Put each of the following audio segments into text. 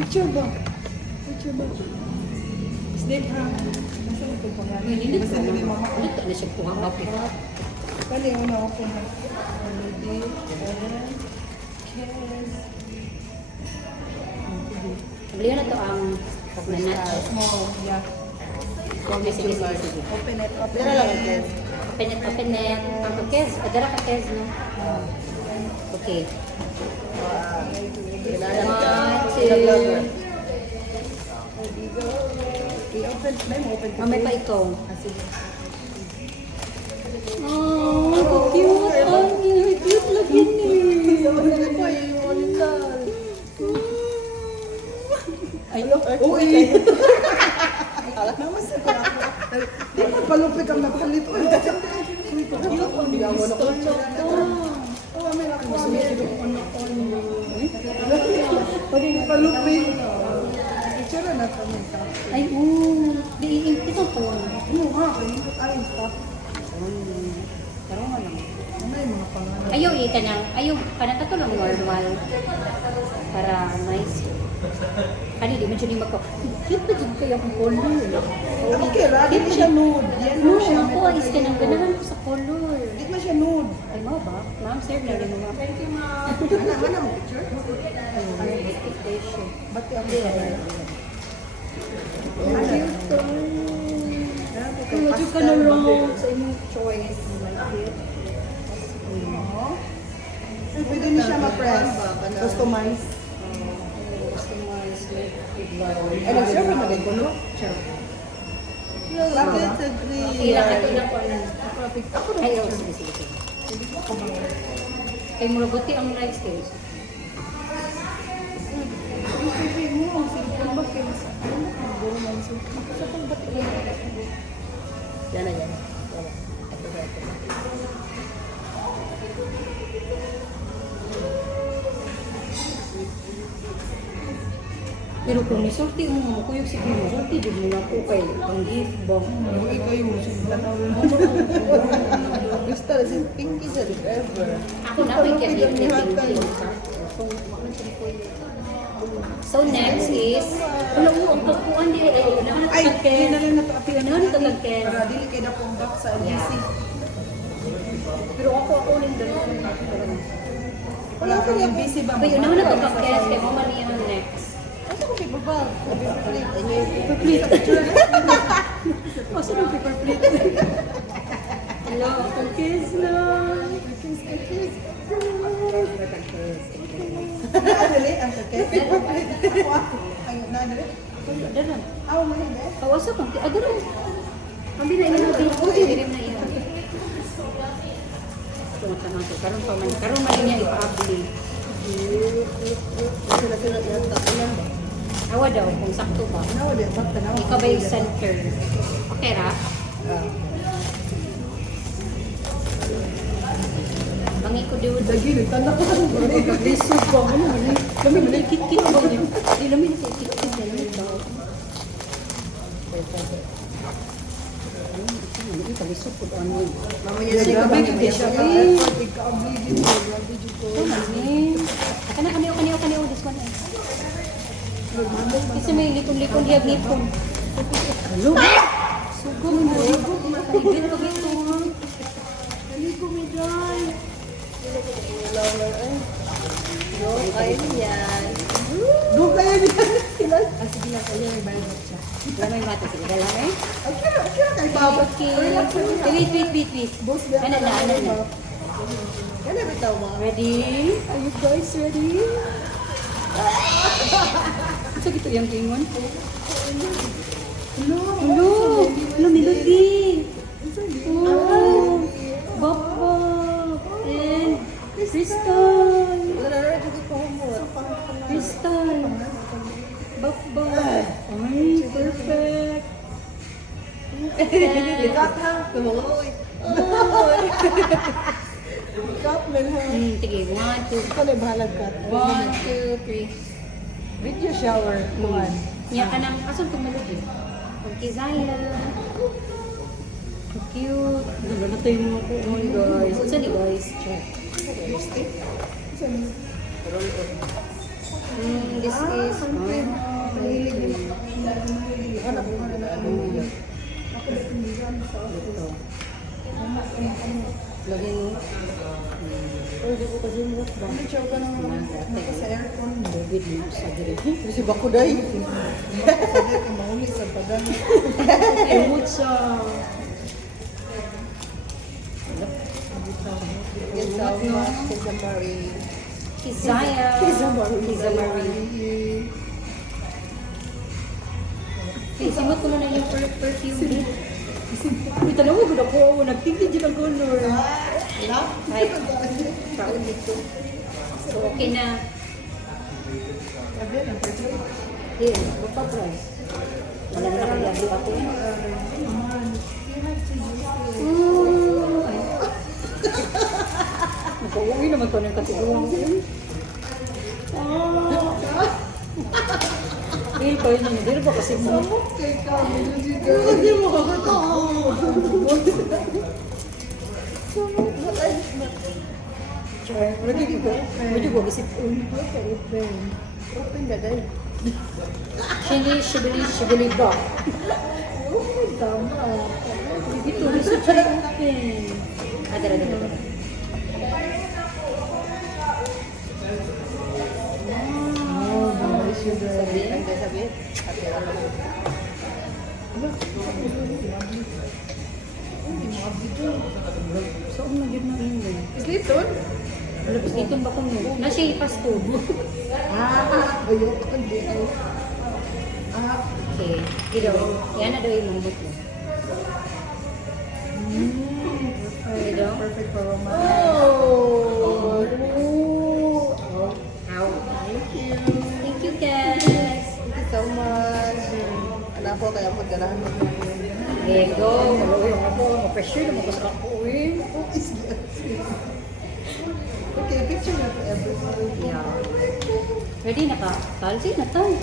Picture ba? Picture ba? Snake ha? Nasa ito pa nga? Hindi Basta nila mama ko. Ito na siya kuha kape. Kali ako na ako na. Ready? And kiss. Baliw na to ang nanat. Small, yeah. Okay, sige, sige, sige. Open it, open Dira lang ang it. Open net. Ang to kes. Adara ka kes, no? Okay. One, two. I-open, may open ka. Mamay pa ikaw. Ah, sige. Oh, cute. Oh, cute lagi ni. Ay, uy! Naman sa ko. Di ba palupig ang nagpalit? Uy, Hindi ako na oh, may ako. Pwede ka palupig. Itsura na kami ka. Ay, ito po. Ano nga, kalimot ay, stop. Pero nga lang. Ano yung mga pangalan? Ayaw, ayaw, kanang ka lang normal. Para nice. Kani, di mo dyan yung cute na dyan kayo ang color. Okay, lagi mo siya nude. Yan No, mo siya. ako, ayos ka nang ganahan ko sa color. Hindi mo siya nude. Ay, mo ba? Ma'am, serve na rin mo. Thank you, ma'am. Ano mo picture? Ba't yung ako sa bayan? Medyo ka na lang sa inyong choice. Pwede niya siya ma-press. Customize. Ay, nag-share mo din ko, no? Sure. Bakit sa green? Ilang ito lang ko na. Ay, oh, sige, sige, sige. Kay mura buti ang lifestyle. Yung CV mo, ang cellphone ba kayo sa akin? Siguro man sa cellphone ba kayo? Yan na yan. Pero kung nisulti mo, kuyog si Pino, sulti din mo na po kay pang gift ba? Uy, kayo, tanaw rin. Gusto na si Pinky sa ever. Ako na may kaya pinky. So next is, ano mo, ang pagkuhan din ay naman Ay, natagken. yun na lang napapilan Naman natagken. Para dili kayo na pong back sa LBC. Pero ako rin doon. Wala ka yung busy ba? Pero naman natagken, kaya mo mali yung next. Ano ko paper bag? Paper plate. Ano yung Paper plate. Masa ng paper plate? Hello, akong kiss na. Kiss. Dali, ang sakit. Paper plate. Ay, nadali. Daran. Aw, mahindi. Kawasa kong, daran. Kambi na ilan natin. Dirim na ilan. Tumatang ako. Karoon man niya ipa-update. sila yata. Awa daw, kung sakto ba. Nawa din, bakit na? Ikaw ba yung center? Okay ra? Bangi ko diwa. Dagi, tanda ko lang. Lisod ba? Ano? Lami na kit-kit ba yun? Di lami na kit-kit ba? Lami ba? Hindi ka lisod ko ano. Mamaya siya Gabi gabi ka ka siya. siya. Ika-obligin mo. Grabe dyan ko. Kaniyo, this one eh. Kasi may likon-likon diya ngipon. Hello? Sugod mo. Ibig ko ito ha. Naligo mo dyan. Ay, yan. Doon kayo dyan. Sige na, kaya may bayad siya. Wala may mati. Sige, dala eh. Kaya kayo. Wait. Ano na. Kaya bitaw mo. Ready? Are you guys ready? Sa gito yung kingon? Hello, Melody. Oh, Baba. And Crystal. Wala na rin ko mo. Crystal. Baba. Ay, perfect. Likat ha. Kumuloy. Cut man ha. Sige, 1, 2. Ikaw na bahalag cut. 1, 2, 3. Video shower. Kuhan. Niya ka nang asan kong Melody? Okay, Zaya. So cute. Ganda na tayo mga kuon, guys. Saan ni guys? Check. This is Anak ko na ano yun. Ito. Lagyan mo. Pwede ko kasi mo ba? Ano siya ka nang sa aircon? Bubid mo sa diri. Kasi bako day. Sabi ka mauli sa padan. Emot sa... Yan sa mas sa Marie. Kizaya. Kizamarie. Simot ko na yung perfume. Uy, tanawa ko na po. Nagtingin dyan ang color. Ay, kaon dito. So, okay na. Here, bapa price. Wala na nakalabi ako. Nakauwi naman ko ng katiguang ko. Feel ko yun, hindi ba kasi mo? Hindi mo kakatawa. Lagi ko. Medyo ko kasi Open ka day. Shibili ba? Tama. Dito, gusto siya open. Dara. Sabi. So, ano yun na yun? Isliton? Labas dito ba kung nasa ipas to? Ayok. Hindi ay. Okay. Ito, yan na daw yung lambot mo. Ito? Perfect for romance. Oh! Ow. Thank you. Thank you, guys. Thank you so much. Anak ko, kaya po ganahan mo. There you go. Maluwi ako. Ma-pressure naman ko sa ako. Okay, picture na for everyone. Yeah. Ready na ka? Talsi na tayo.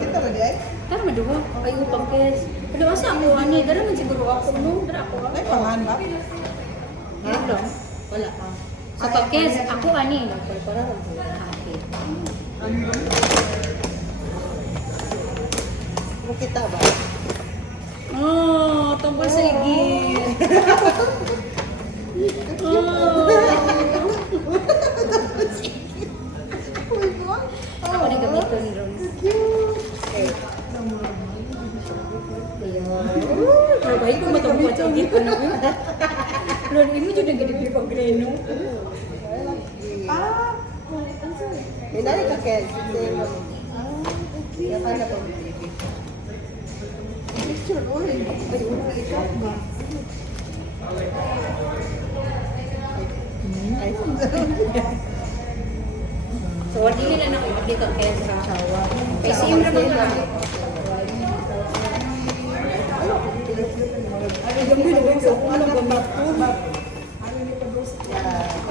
Kita na di ay? Tara maduwa. Ay, upang kes. Pero asa ako, ani? Dara man siguro ako, no? Dara ako. May panganap? Meron lang. Wala pa. Sa pagkes, ako, ani. Nagpalpara lang po. Okay. Kita ba? Oh, tungkol sa igil. Oh. Ako na gamiton ron. Okay. Ayun. Pero bahay ko matawag sa igil ko na. Ron, imo dyan ang ganit yung pag-greno. Inay ka, Ken. Kaya ka na po. Picture, oy. Ay, ikat ba? Ay, So, wala nila na kayo dito kaya sa sawa. Kaya same naman na. Ay, gamit na sa ako lang gamit ko.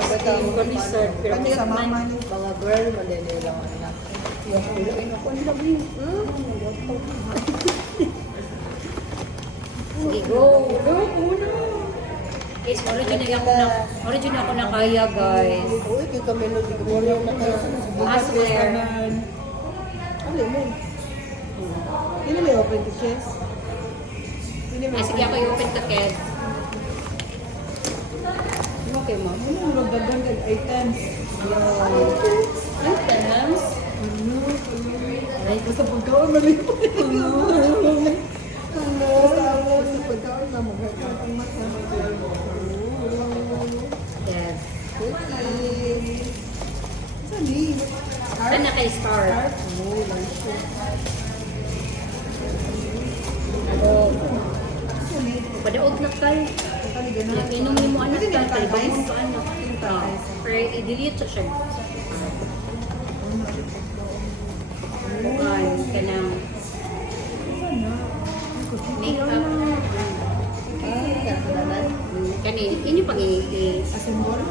Kasi yung concert, pero kami sa man. mama ni mga girl, malili lang anak. Ako ang labi. Sige, go. Go, uno. Guys, origin ako na kaya, guys. Uy, kaya kami nung siguro na kayo. Asler. Ano yun? Hindi may open to chest. Hindi may Sige, ako i-open to Ked. Okay, ma'am. Ano yung magdagdag items? Items? Ay, basta pagkaon malipot. Basta pagkaon na magkakaroon ang mata. Yes. Cookie. Saan ni? Saan na kay Scar? Oh, lancho. Ako. Padaog na kay. Inom mo ano ka, talibay mo pa ano. Pero i-delete siya. Ay, kanang makeup. Kani, inyo pag Assemble?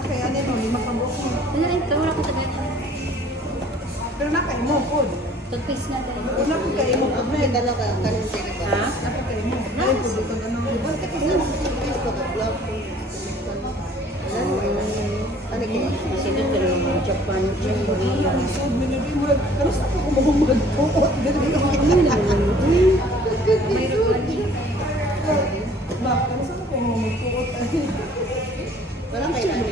Okay, ano ito? Lima ka buhok mo. Ano ito? Wala ko tagal. Pero nakaimo po. Toothpaste na tayo. Una po kaimo po. Kita na ka kanin sige ba? Ha? Apa kaimo? Ay, po dito ano. Bakit kasi ito ka vlog po. Ano kaya? Kasi doon talaga mga Japan, Korea. Isod mo na rin mo. Ano sa ako kumahumag po? Dali ako. Ano naman yun? Ba, ano sa ako kumahumag po? Walang kailangan.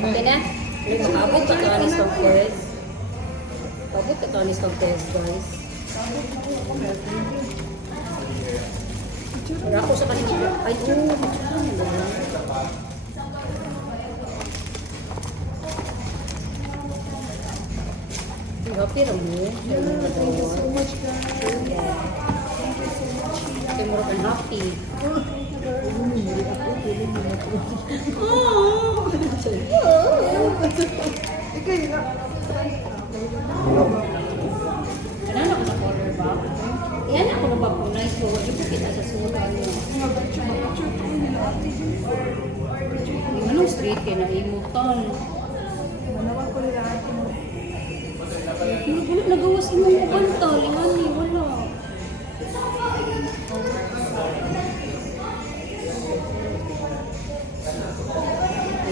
Okay na? Abot ka to anis ng test. Abot ka to anis ng test, guys. Para ako sa kanila. Ay, oo. Happy na mo. Thank you so much, guys. Kasi mo rin happy. Ikaw yun. Ano ako sa color ba? Yan ako napapunay. So, wala ko kita sa sulat. Yung anong street kayo na imutan? Manawan ko nila ate mo. Wala nagawas imong ubanta. Lingani, wala.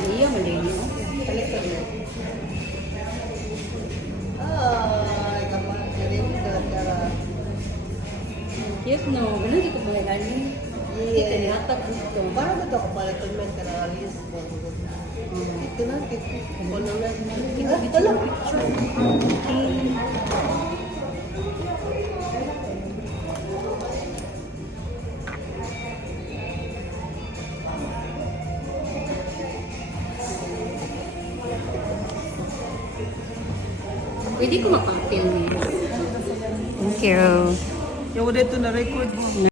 Iya, malini. Palit pa rin. Ay, kapag galing gara-gara. Cute no. Ganun dito mga gani. Kita nihatag dito. Para ba ito ako pala comment ka na alis? Ito na, ito. Ano na? Kita dito ng picture. Pwede ko mapapil niya. Thank you. Yung dito na record mo.